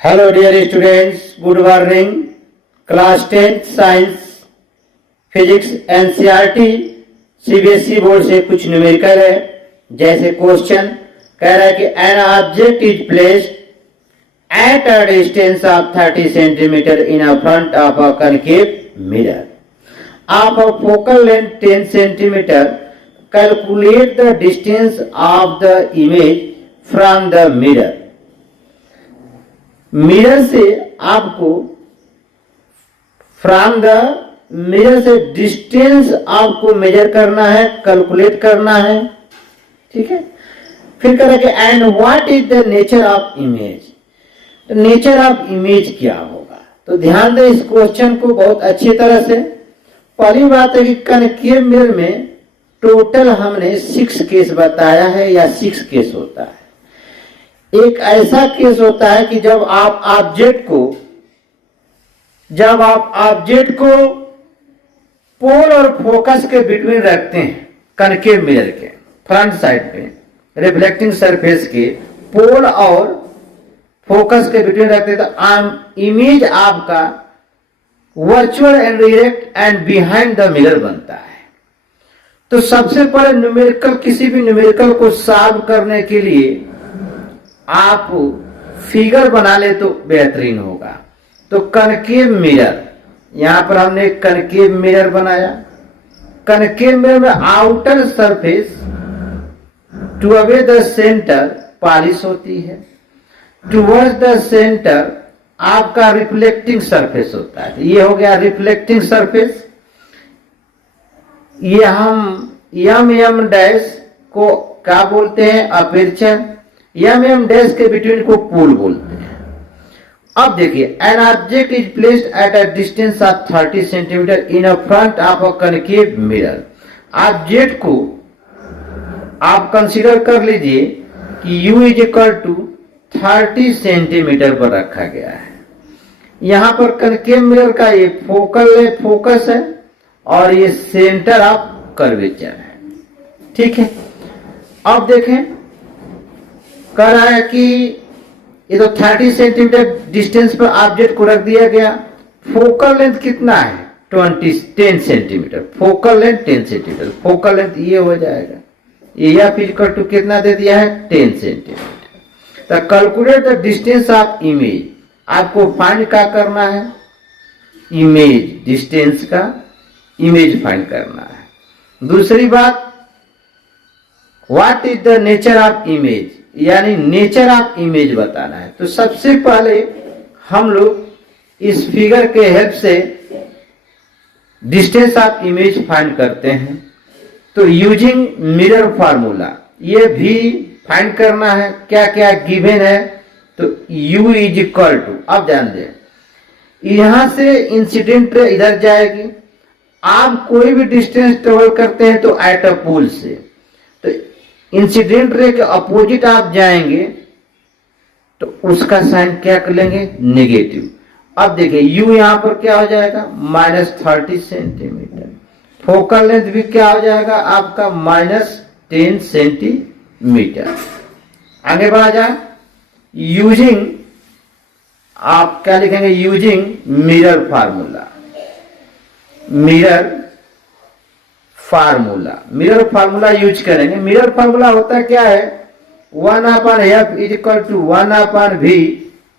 Hello dear students, good morning. Class 10 Science Physics NCERT CBSE board से कुछ numerical है। जैसे क्वेश्चन कह रहा है कि N object is placed at a distance of 30 centimetre in a front of a concave mirror of a focal length 10 centimetre. Calculate the distance of the image from the mirror. Mirror से आपको from the mirror से distance आपको major करना है, calculate करना है। ठीक है, फिर कह रहा है कि and what is the nature of image. Nature of image क्या होगा, तो ध्यान दें इस क्वेश्चन को बहुत अच्छी तरह से। पहली बात है कि कनकेव मिरर में टोटल हमने 6 केस बताया है या 6 केस होता है। एक ऐसा केस होता है कि जब आप ऑब्जेक्ट को पोल और फोकस के बिटवीन रखते हैं, कनकेव मिरर के फ्रंट साइड पे रिफ्लेक्टिंग सरफेस के पोल और फोकस के बिटवीन रखते हैं, तो इमेज आपका virtual and direct and behind the mirror बनता है। तो सबसे पहले न्यूमेरिकल, किसी भी न्यूमेरिकल को सॉल्व करने के लिए आप फिगर बना ले तो बेहतरीन होगा। तो कनकेव मिरर, यहां पर हमने एक कनकेव मिरर बनाया। कनकेव मिरर में outer surface toward the centre polish होती है, टुवर्ड्स द सेंटर आपका रिफ्लेक्टिंग सरफेस होता है। ये हो गया रिफ्लेक्टिंग सरफेस। ये हम एम डैश को क्या बोलते हैं, अपर्चर। एम डैश के बिटवीन को पोल बोलते हैं। अब देखिए, an object is placed at a distance of 30 centimetre in a front of a concave mirror. Object को आप कंसीडर कर लीजिए कि u is equal to 30 centimetre पर रखा गया है। यहां पर कनकेव मिरर का ये फोकस है और ये सेंटर ऑफ कर्वेचर है। ठीक है, अब देखें, कह रहा है कि ये तो 30 सेंटीमीटर डिस्टेंस पर ऑब्जेक्ट को रख दिया गया। फोकल लेंथ कितना है, 10 centimetre. Focal length 10 centimetre, focal length ये हो जाएगा। ये एफ इक्वल टू कितना दे दिया है, 10 सेंटीमीटर। तो calculate the distance of image. आपको फाइंड क्या करना है, इमेज, डिस्टेंस का इमेज फाइंड करना है। दूसरी बात, what is the nature of image, यानी नेचर ऑफ इमेज बताना है। तो सबसे पहले हम लोग इस फिगर के हेल्प से डिस्टेंस ऑफ इमेज फाइंड करते हैं। तो यूजिंग मिरर फार्मूला ये भी फाइंड करना है, क्या क्या गिवन है। तो u इज इक्वल टू, अब ध्यान दें, यहां से इंसिडेंट रे इधर जाएगी। आप कोई भी डिस्टेंस ट्रेवल करते हैं तो एट अ पोल से, तो इंसिडेंट रे के अपोजिट आप जाएंगे तो उसका साइन क्या कर लेंगे, नेगेटिव। अब देखिए u यहां पर क्या हो जाएगा, -30 सेंटीमीटर। फोकल लेंथ भी क्या हो जाएगा आपका, -10 सेंटीमीटर। आगे बढ़ा जाए, यूजिंग, आप क्या लिखेंगे, using mirror formula. Mirror formula use करेंगे। मिरर फार्मूला होता क्या है, 1/f is equal to 1/v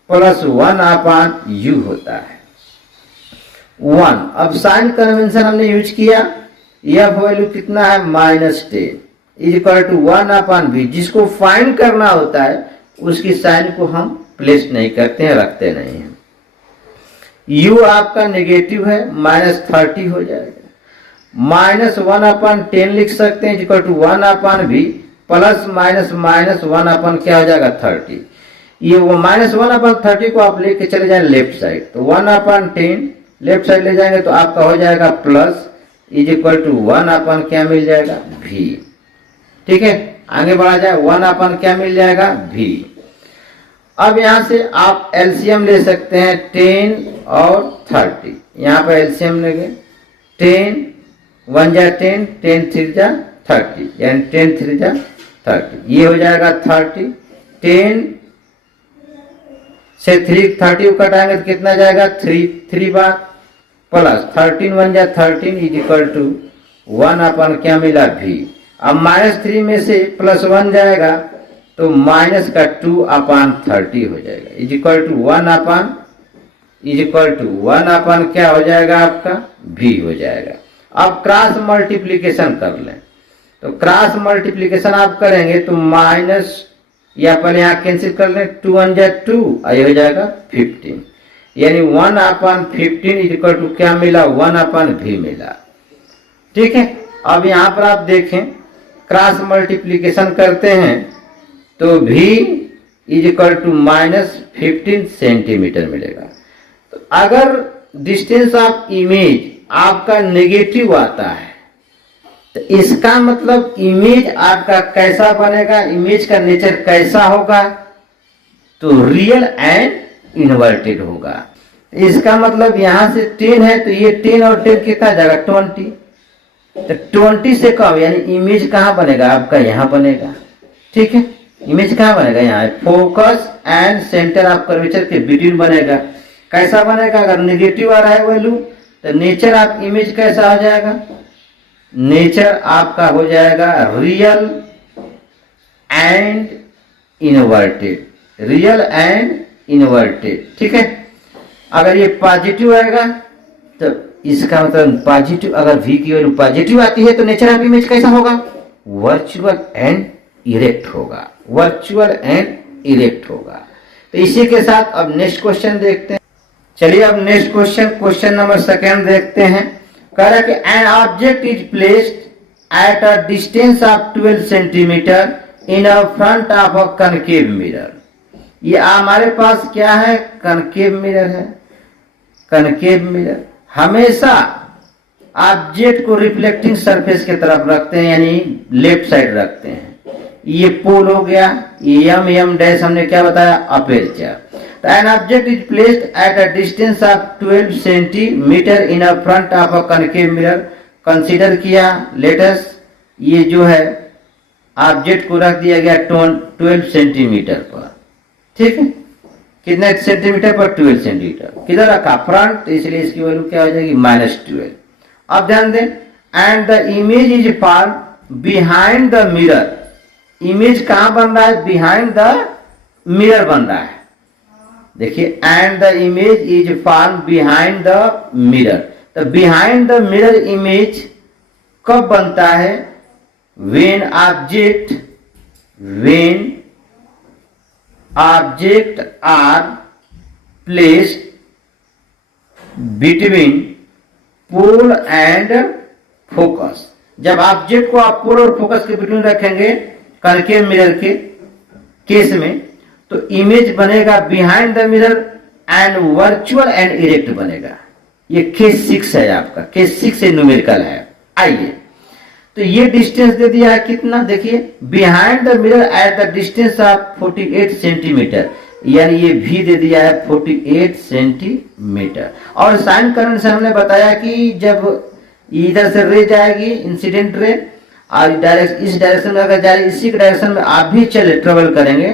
plus 1/u होता है। 1, अब साइन कन्वेंशन हमने यूज किया। एफ वैल्यू कितना है, -10 इज इक्वल टू 1/v। जिसको फाइंड करना होता है उसकी साइन को हम प्लेस नहीं करते हैं, रखते नहीं हैं। u आपका नेगेटिव है, -30 हो जाएगा। -1/10 लिख सकते हैं equal to 1/v plus minus 1 क्या हो जाएगा, 30। ये वो -1/30 को आप लेके चले जाए लेफ्ट साइड, तो 1/10 लेफ्ट साइड ले जाएंगे तो आपका हो जाएगा प्लस इज इक्वल टू 1 क्या मिल जाएगा, v। ठीक है, आगे बढ़ा जाए, 1 क्या मिल जाएगा, v। अब यहां से आप एलसीएम ले सकते हैं, 10 और 30। यहां पर एलसीएम लेंगे, 10 1 जा 10, 10 3 जा 30, यानी 10 3 जा 30। ये हो जाएगा 30, 10 से 30 को कटाएंगे तो कितना जाएगा, 3 बार प्लस 13 1 जा 13 इज इक्वल टू 1 अपन क्या मिला v। अब -3 में से +1 जाएगा तो माइनस का 2 अपान 30 हो जाएगा इज इक्वल टू 1 अपन क्या हो जाएगा आपका v हो जाएगा। अब क्रॉस मल्टीप्लीकेशन कर लें तो क्रॉस मल्टीप्लीकेशन आप करेंगे तो माइनस या पहले यहाँ कैंसिल कर लें 2 1 जा 2 ये हो जाएगा 15 यानी 1/15 इज इक्वल टू क्या मिला 1/v मिला। ठीक है, अब यहाँ पर आप देखें क्रॉस मल्टीप्लीकेशन करते हैं तो v is equal to -15 centimetre मिलेगा। तो अगर डिस्टेंस ऑफ इमेज आपका नेगेटिव आता है तो इसका मतलब इमेज आपका कैसा बनेगा, इमेज का नेचर कैसा होगा, तो रियल एंड इन्वर्टेड होगा। इसका मतलब यहां से 10 है तो ये 10 और 10 कितना जाएगा 20, तो 20 से कम यानी इमेज कहां बनेगा आपका यहाँ बनेगा। ठीक है, इमेज कहां बनेगा यहाँ focus and centre of curvature के बिटवीन बनेगा। कैसा बनेगा, अगर नेगेटिव आ रहा है वैल्यू तो नेचर ऑफ इमेज कैसा हो जाएगा, नेचर आपका हो जाएगा real and inverted, real and inverted. ठीक है, अगर ये पॉजिटिव आएगा तो इसका मतलब पॉजिटिव, अगर v की वैल्यू पॉजिटिव आती है तो नेचर ऑफ इमेज कैसा होगा, वर्चुअल एंड इरेक्ट होगा, वर्चुअल एंड इरेक्ट होगा। तो इसी के साथ अब नेक्स्ट क्वेश्चन देखते हैं। चलिए अब नेक्स्ट क्वेश्चन नंबर 2 देखते हैं। कह रहा है कि N object is placed at a distance of 12 centimetre in a front of a concave mirror. ये हमारे पास क्या है, कनकेव मिरर है। कनकेव मिरर हमेशा ऑब्जेक्ट को रिफ्लेक्टिंग सरफेस की तरफ रखते हैं यानी लेफ्ट साइड रखते हैं। ये पोल हो गया, ये m डैश हमने क्या बताया अपेर्चर। तो N object is placed at a distance of 12 centimetre in a front of a concave mirror. Consider किया लेटस, ये जो है ऑब्जेक्ट को रख दिया गया 12 सेंटीमीटर पर। ठीक है, कितने सेंटीमीटर पर 12 सेंटीमीटर किधर रखा फ्रंट, तो इसलिए इसकी वैल्यू क्या हो जाएगी -12। अब ध्यान दें and the image is form behind the mirror. Image कहां बन रहा है, बिहाइंड द मिरर बन रहा है। देखिए and the image is form behind the mirror. तो बिहाइंड द मिरर इमेज कब बनता है, when object are placed between pole and focus। जब ऑब्जेक्ट को आप पोल और फोकस के बिटवीन रखेंगे कनकेव मिरर के केस में तो इमेज बनेगा behind the mirror and virtual and erect बनेगा। ये केस 6 है आपका, केस 6 से न्यूमेरिकल है। आइए तो ये डिस्टेंस दे दिया है कितना, देखिए behind the mirror at the distance of 48 centimetre, यानी ये भी दे दिया है 48 सेंटीमीटर। और साइन कन्वेंशन हमने बताया कि जब इधर से रे जाएगी इंसिडेंट रे और इस डायरेक्शन में अगर जाए, इसी डायरेक्शन में आप भी चले ट्रेवल करेंगे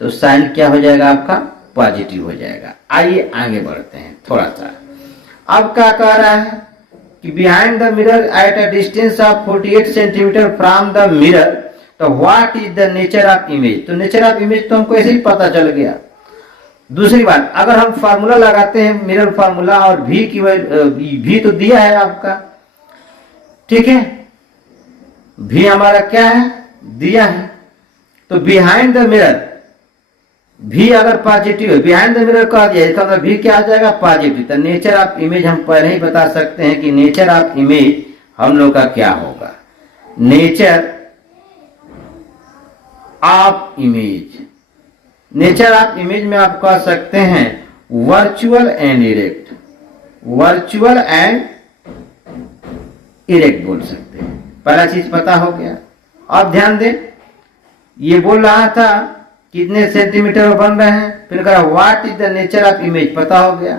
तो साइन क्या हो जाएगा आपका पॉजिटिव हो जाएगा। आइए आगे बढ़ते हैं थोड़ा सा। अब क्या कह रहा है कि behind the mirror at a distance of 48 centimetre from the mirror, तो what is the nature of image. तो नेचर ऑफ इमेज तो हमको ऐसे ही पता चल गया। दूसरी बात, अगर हम फार्मूला लगाते हैं मिरर फार्मूला और भी तो दिया है आपका, ठीक है, भी हमारा क्या है दिया है। तो बिहाइंड द मिरर भी अगर पॉजिटिव है, बिहाइंड द मिरर कह दिया, इसका मतलब भी क्या आ जाएगा पॉजिटिव। तो नेचर ऑफ इमेज हम पहले ही बता सकते हैं कि नेचर ऑफ इमेज हम लोग का क्या होगा, nature of image. Nature of image में आप कह सकते हैं virtual and erect, virtual and erect बोल सकते हैं। पहला चीज पता हो गया। अब ध्यान दें, ये बोल रहा था कितने सेंटीमीटर बन रहे हैं, फिर कहा what is the nature of image, पता हो गया।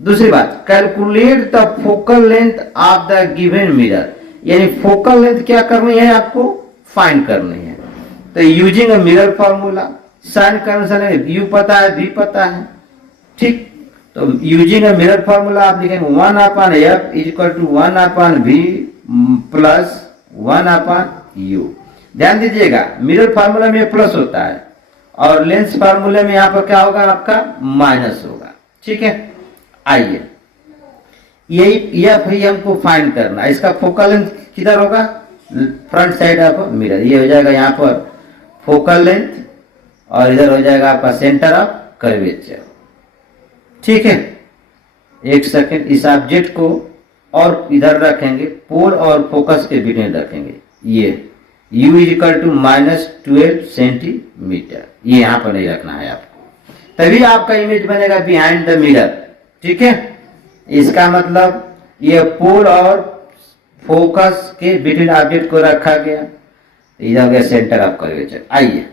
दूसरी बात, calculate the focal length of the given mirror, यानी फोकल लेंथ क्या करनी है आपको फाइंड करनी है। तो using a mirror formula, sign convention है, यू पता है भी पता है, ठीक। तो यूजिंग अ मिरर फॉर्मूला आप लिखेंगे 1/f is equal to 1/v plus 1/u। ध्यान दीजिएगा मिरर फार्मूला में प्लस होता है और लेंस फार्मूले में यहाँ पर क्या होगा आपका माइनस होगा। ठीक है, आइए यही एफ ही हमको फाइंड करना है। इसका फोकल लेंथ किधर होगा, फ्रंट साइड ऑफ मिरर। ये हो जाएगा यहाँ पर फोकल लेंथ और इधर हो जाएगा आपका सेंटर ऑफ कर्वेचर। ठीक है, एक सेकेंड, इस ऑब्जेक्ट को और इधर रखेंगे, पोल और फोकस के बीच में रखेंगे। ये u is equal to -12 centimetre, ये यहां पर नहीं रखना है आपको, तभी आपका इमेज बनेगा बिहाइंड द मिरर। ठीक है, इसका मतलब ये पोल और फोकस के बिटवीन ऑब्जेक्ट को रखा गया, इधर हो गया सेंटर ऑफ कर्वेचर। आइए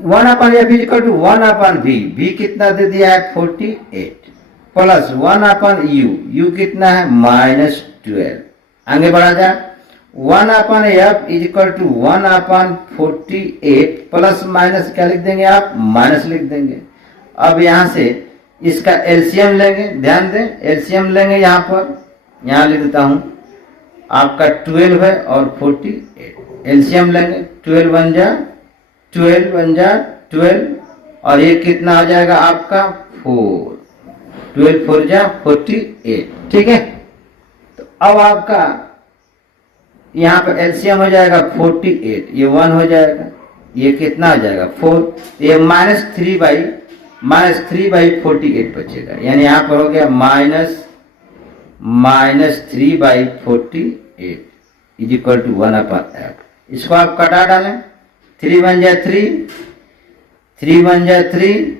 1/f is equal to 1/v, v कितना दे दिया है 48 प्लस 1/u, u कितना है -12। आगे बढ़ा जाए 1/f is equal to 1/48 plus minus क्या लिख देंगे आप, माइनस लिख देंगे। अब यहां से इसका एलसीएम लेंगे, ध्यान दें एलसीएम लेंगे, यहां पर यहां लिख देता हूं आपका 12 है और 48 एलसीएम लेंगे, 12 बन जा 12 और ये कितना हो जाएगा आपका 4, 12 4 जा 48। ठीक है, तो अब आपका यहाँ पर एलसीएम हो जाएगा 48, ये 1 हो जाएगा, ये कितना हो जाएगा 4, ये -3/48 बचेगा, यानी यहाँ पर हो गया -3/48 इज इक्वल टू 1/f। इसको आप कटा डालें, 3 बन जाए 3 बन जाए 3,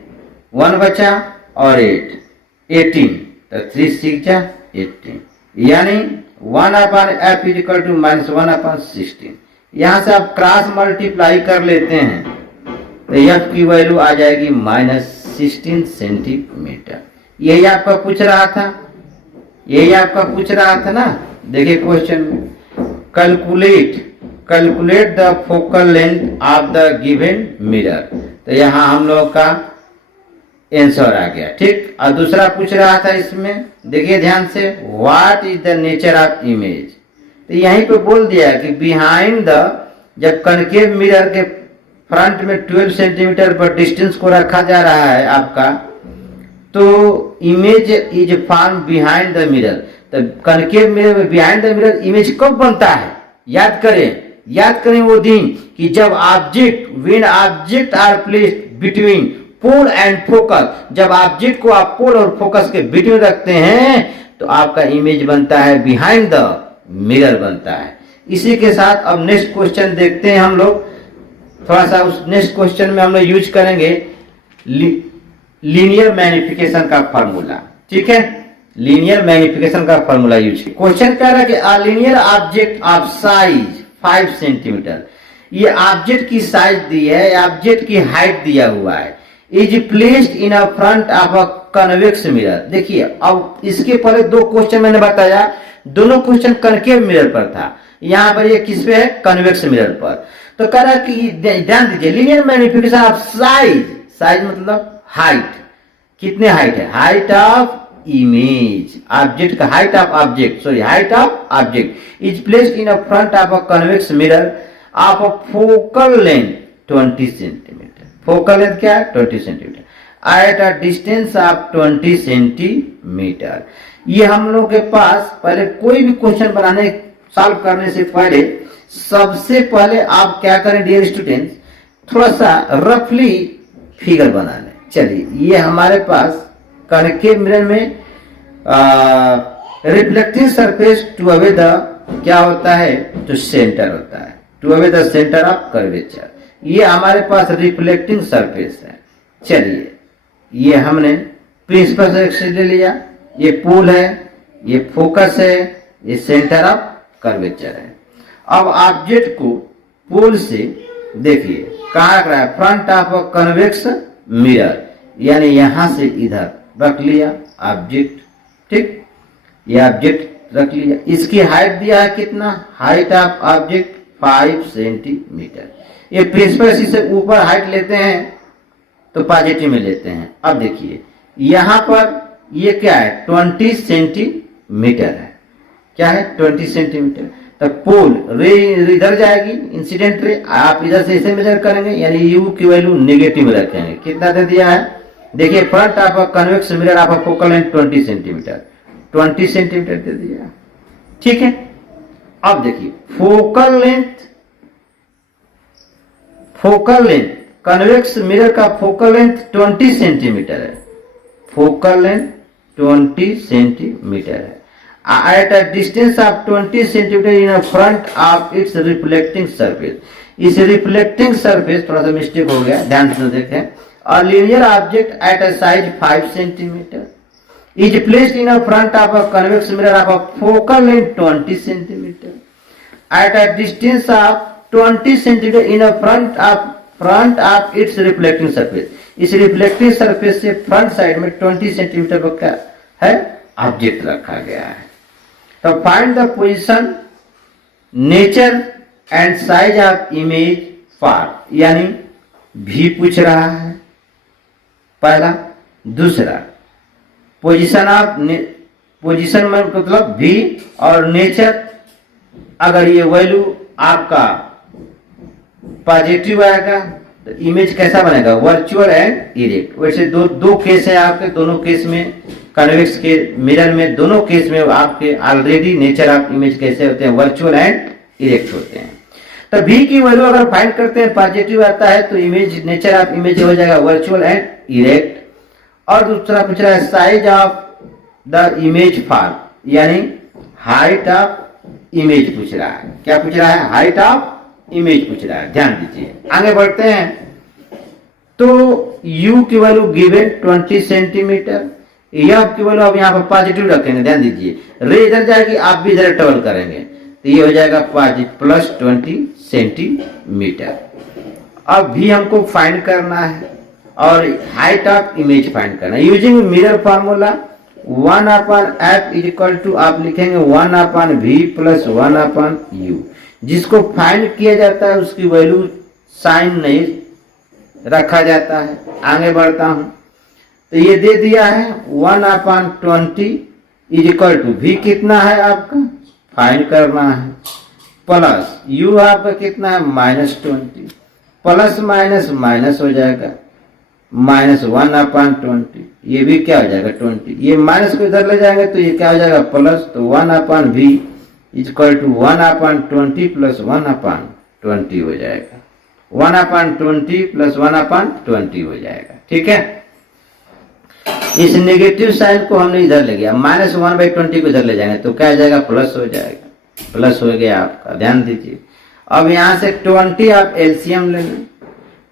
1 बचा और 18, तो 3 6 जा 18, यानी 1/f इज इक्वल टू -1/16। यहां से आप क्रॉस मल्टीप्लाई कर लेते हैं तो f की वैल्यू आ जाएगी -16 सेंटीमीटर। यही आपका पूछ रहा था, ना। देखिए क्वेश्चन में calculate the focal length of the given mirror, तो यहाँ हम लोग का आंसर आ गया। ठीक, और दूसरा पूछ रहा था इसमें, देखिए ध्यान से, what is the nature of image, तो यहीं पे बोल दिया कि बिहाइंड द, जब कनकेव मिरर के फ्रंट में 12 सेंटीमीटर पर डिस्टेंस को रखा जा रहा है आपका, तो image is form behind the mirror. तो कनकेव मिरर में बिहाइंड द मिरर इमेज कब बनता है, याद करें वो दिन कि जब object are placed between pole and focus, जब ऑब्जेक्ट को आप पोल और फोकस के बीच में रखते हैं तो आपका इमेज बनता है बिहाइंड द मिरर बनता है। इसी के साथ अब नेक्स्ट क्वेश्चन देखते हैं हम लोग, थोड़ा सा उस नेक्स्ट क्वेश्चन में हम लोग यूज करेंगे लीनियर मैग्निफिकेशन का फॉर्मूला। ठीक है, लीनियर मैग्निफिकेशन का फॉर्मूला यूज। क्वेश्चन कह रहा है कि a linear object of size 5 centimetre, ये ऑब्जेक्ट की साइज दी है, ऑब्जेक्ट की हाइट दिया हुआ है, is placed in a front of a convex mirror. देखिए अब इसके पहले 2 क्वेश्चन मैंने बताया, दोनों क्वेश्चन कनकेव मिरर पर था, यहाँ पर ये किस पे है, कन्वेक्स मिरर पर। तो कह रहा कि ध्यान दीजिए लीनियर मैग्निफिकेशन ऑफ साइज मतलब हाइट, कितने हाइट है, हाइट ऑफ इमेज, ऑब्जेक्ट का height of object is placed in a front of a convex mirror of a focal length 20 centimetre. Focal length क्या है 20 centimetre eight a distance of 20 centimetre. ये हम लोग के पास पहले कोई भी क्वेश्चन बनाने सॉल्व करने से पहले सबसे पहले आप क्या करें डियर स्टूडेंट्स, थोड़ा सा रफली फिगर बना लें। चलिए ये हमारे पास कनकेव मिरर में reflecting surface to away the क्या होता है, तो सेंटर होता है, to away the centre of curvature. ये हमारे पास रिफ्लेक्टिंग सरफेस है। चलिए ये हमने प्रिंसिपल से ले लिया, ये पोल है, ये फोकस है, ये सेंटर ऑफ कर्वेचर है। अब ऑब्जेक्ट को पोल से देखिए कहाँ रख रहा है, front of a convex mirror, यानी यहां से इधर रख लिया ऑब्जेक्ट। ठीक, ये ऑब्जेक्ट रख लिया, इसकी हाइट दिया है कितना, हाइट ऑफ ऑब्जेक्ट 5 सेंटीमीटर। ये प्रिंसिपल से ऊपर हाइट लेते हैं तो पॉजिटिव में लेते हैं। अब देखिए यहां पर ये क्या है 20 सेंटीमीटर है, क्या है 20 सेंटीमीटर। तो पोल रे इधर जाएगी, इंसिडेंट रे आप इधर से इसे मेजर करेंगे, यानी यू की वैल्यू नेगेटिव रखेंगे। कितना दे दिया है, देखिए front of convex mirror of focal length 20 centimetre, 20 centimetre दे दिया, ठीक है। अब देखिए फोकल लेंथ कन्वेक्स मिरर का फोकल लेंथ 20 सेंटीमीटर है, फोकल लेंथ 20 सेंटीमीटर है। At a distance of 20 centimeter in front of its reflecting surface, इस रिफ्लेक्टिंग सरफेस, थोड़ा सा मिस्टेक हो गया, ध्यान से देखें। A linear object at a size 5 centimeter is placed in a front of a convex mirror of a focal length 20 centimeter at a distance of 20 centimeter in a front of its reflecting surface। इस reflecting surface से front side में 20 centimetre पर क्या है object रखा गया है। तो find the position, nature and size of image for, यानी भी पूछ रहा है पहला। दूसरा पोजीशन में मतलब भी, और नेचर अगर ये वैल्यू आपका पॉजिटिव आएगा तो इमेज कैसा बनेगा, वर्चुअल एंड इरेक्ट। वैसे दो केस है आपके, दोनों केस में कन्वेक्स के मिरर में दोनों केस में आपके ऑलरेडी नेचर ऑफ इमेज कैसे होते हैं, वर्चुअल एंड इरेक्ट होते हैं। तो भी की वैल्यू अगर फाइंड करते हैं पॉजिटिव आता है तो इमेज नेचर ऑफ इमेज हो जाएगा वर्चुअल एंड इरेक्ट। और दूसरा पूछ रहा है size of the image for, यानी हाइट ऑफ इमेज पूछ रहा है। क्या पूछ रहा है, हाइट ऑफ इमेज पूछ रहा है। ध्यान दीजिए, आगे बढ़ते हैं। तो u की वैल्यू गिवन 20 सेंटीमीटर, यह की वैल्यू अब यहाँ पर पॉजिटिव रखेंगे। ध्यान दीजिए, रे इधर जाएगी, आप भी इधर ट्रेवल करेंगे, तो ये हो जाएगा प्लस 20 सेंटीमीटर। अब भी हमको फाइंड करना है और हाइट ऑफ इमेज फाइंड करना है using mirror formula 1/f is equal to, आप लिखेंगे 1/v प्लस 1/u। जिसको फाइंड किया जाता है उसकी वैल्यू साइन नहीं रखा जाता है। आगे बढ़ता हूं, तो ये दे दिया है 1/20 इज इक्वल टू, भी कितना है आपका फाइंड करना है, प्लस यू आपका कितना है -20, प्लस माइनस माइनस हो जाएगा, -1/20, ये भी क्या हो जाएगा 20, ये माइनस को इधर ले जाएंगे तो ये क्या हो जाएगा प्लस, तो 1/v इक्वल टू 1/20 प्लस 1/20 हो जाएगा, 1/20 प्लस 1/20 हो जाएगा। ठीक है, इस नेगेटिव साइन को हमने इधर ले गया, -1/20 को इधर ले जाएंगे तो क्या हो जाएगा प्लस हो जाएगा, प्लस हो गया आपका। ध्यान दीजिए, अब यहां से 20 आप एलसीएम ले लें,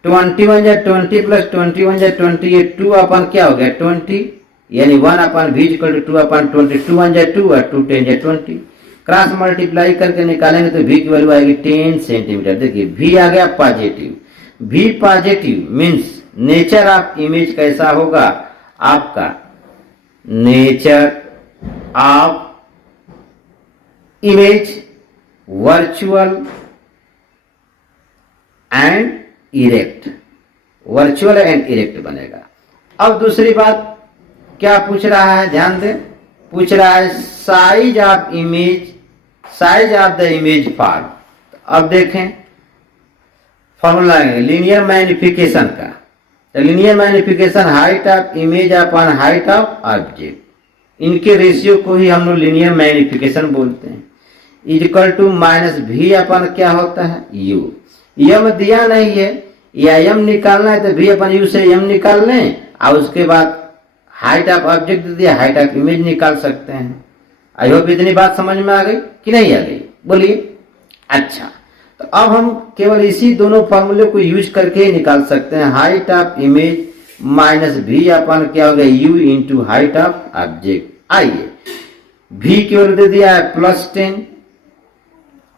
21 या 20 प्लस 21 या 20, ये 2 क्या हो गया 20, यानी 1/v इक्वल टू 2/20, 2 1 या 2 और 2 10 या 20, क्रॉस मल्टीप्लाई करके निकालेंगे तो v की वैल्यू आएगी 10 सेंटीमीटर। देखिए v आ गया positive, v positive means nature of image कैसा होगा आपका, nature of image virtual and erect, virtual and erect बनेगा। अब दूसरी बात क्या पूछ रहा है, ध्यान दें, पूछ रहा है size of image, size of the image for. अब देखें फॉर्मूला लीनियर मैग्निफिकेशन का, तो linear magnification height of image upon height of object, इनके रेशियो को ही हम लोग लीनियर मैग्निफिकेशन बोलते हैं, इज इक्वल टू -v अपन क्या होता है u। यम दिया नहीं है या यम निकालना है तो v अपन u से यम निकाल लें और उसके बाद हाइट ऑफ ऑब्जेक्ट दे दिया, हाइट ऑफ इमेज निकाल सकते हैं। आई होप इतनी बात समझ में आ गई कि नहीं आ गई, बोलिए। अच्छा, तो अब हम केवल इसी दोनों फॉर्मूले को यूज करके ही निकाल सकते हैं, हाइट ऑफ इमेज -v अपन क्या हो गया u into height of object. आइए, v की वैल्यू दे दिया है +10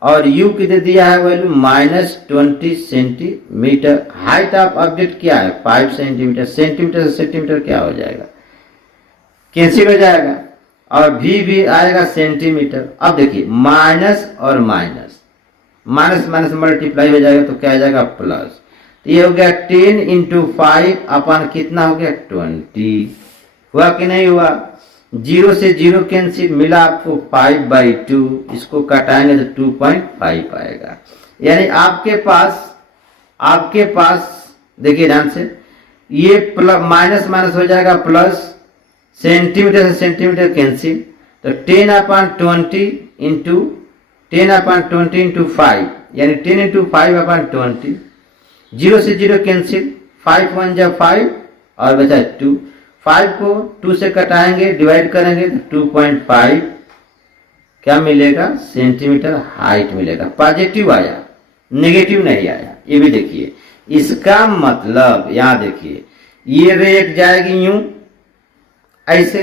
और u की दे दिया है value -20 centimetre, height of object क्या है 5 सेंटीमीटर, सेंटीमीटर से सेंटीमीटर क्या हो जाएगा कैंसिल हो जाएगा, और v भी आएगा सेंटीमीटर। अब देखिए माइनस और माइनस, माइनस माइनस मल्टीप्लाई हो जाएगा तो क्या हो जाएगा प्लस, तो ये हो गया 10 इंटू 5 अपन कितना हो गया 20, हुआ कि नहीं हुआ? 0 से 0 कैंसिल, मिला आपको 5/2, इसको घटाएंगे तो 2.5 आएगा। यानी आपके पास देखिए ध्यान से, ये प्लस माइनस माइनस हो जाएगा प्लस, सेंटीमीटर से सेंटीमीटर कैंसिल, तो 10/20 इंटू 10/20 इंटू 5, यानी 10 इंटू 5/20, 0 से 0 कैंसिल, 5 1 जा 5 और बचा 2, 5 को 2 से कटाएंगे, डिवाइड करेंगे तो 2.5 क्या मिलेगा? सेंटीमीटर हाइट मिलेगा। पॉजिटिव आया, नेगेटिव नहीं आया। ये भी देखिए, इसका मतलब यहां देखिए, ये रे एक जाएगी यूं ऐसे,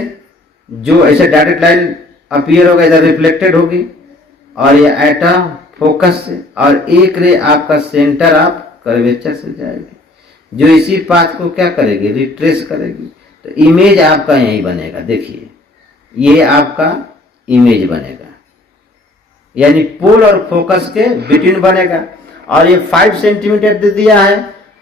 जो ऐसे डायरेक्ट लाइन अपीयर होगा, इधर रिफ्लेक्टेड होगी, और ये एटम फोकस से, और एक रे आपका सेंटर ऑफ कर्वेचर से जाएगी, जो इसी पाथ को क्या करेगी? रिट्रेस करेगी। तो इमेज आपका यही बनेगा। देखिए, ये आपका इमेज बनेगा, यानी पोल और फोकस के बिटवीन बनेगा। और ये 5 सेंटीमीटर दे दिया है,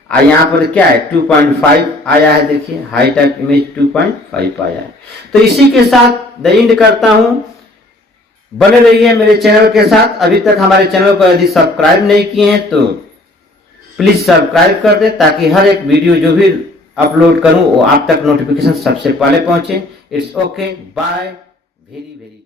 और यहाँ पर क्या है? 2.5 आया है। देखिए, हाइट ऑफ इमेज 2.5 आया है। तो इसी के साथ द एंड करता हूं। बने रहिए मेरे चैनल के साथ। अभी तक हमारे चैनल को यदि सब्सक्राइब नहीं किए हैं तो प्लीज सब्सक्राइब कर दें, ताकि हर एक वीडियो जो भी अपलोड करूं वो आप तक नोटिफिकेशन सबसे पहले पहुंचे। It's okay, bye, very very.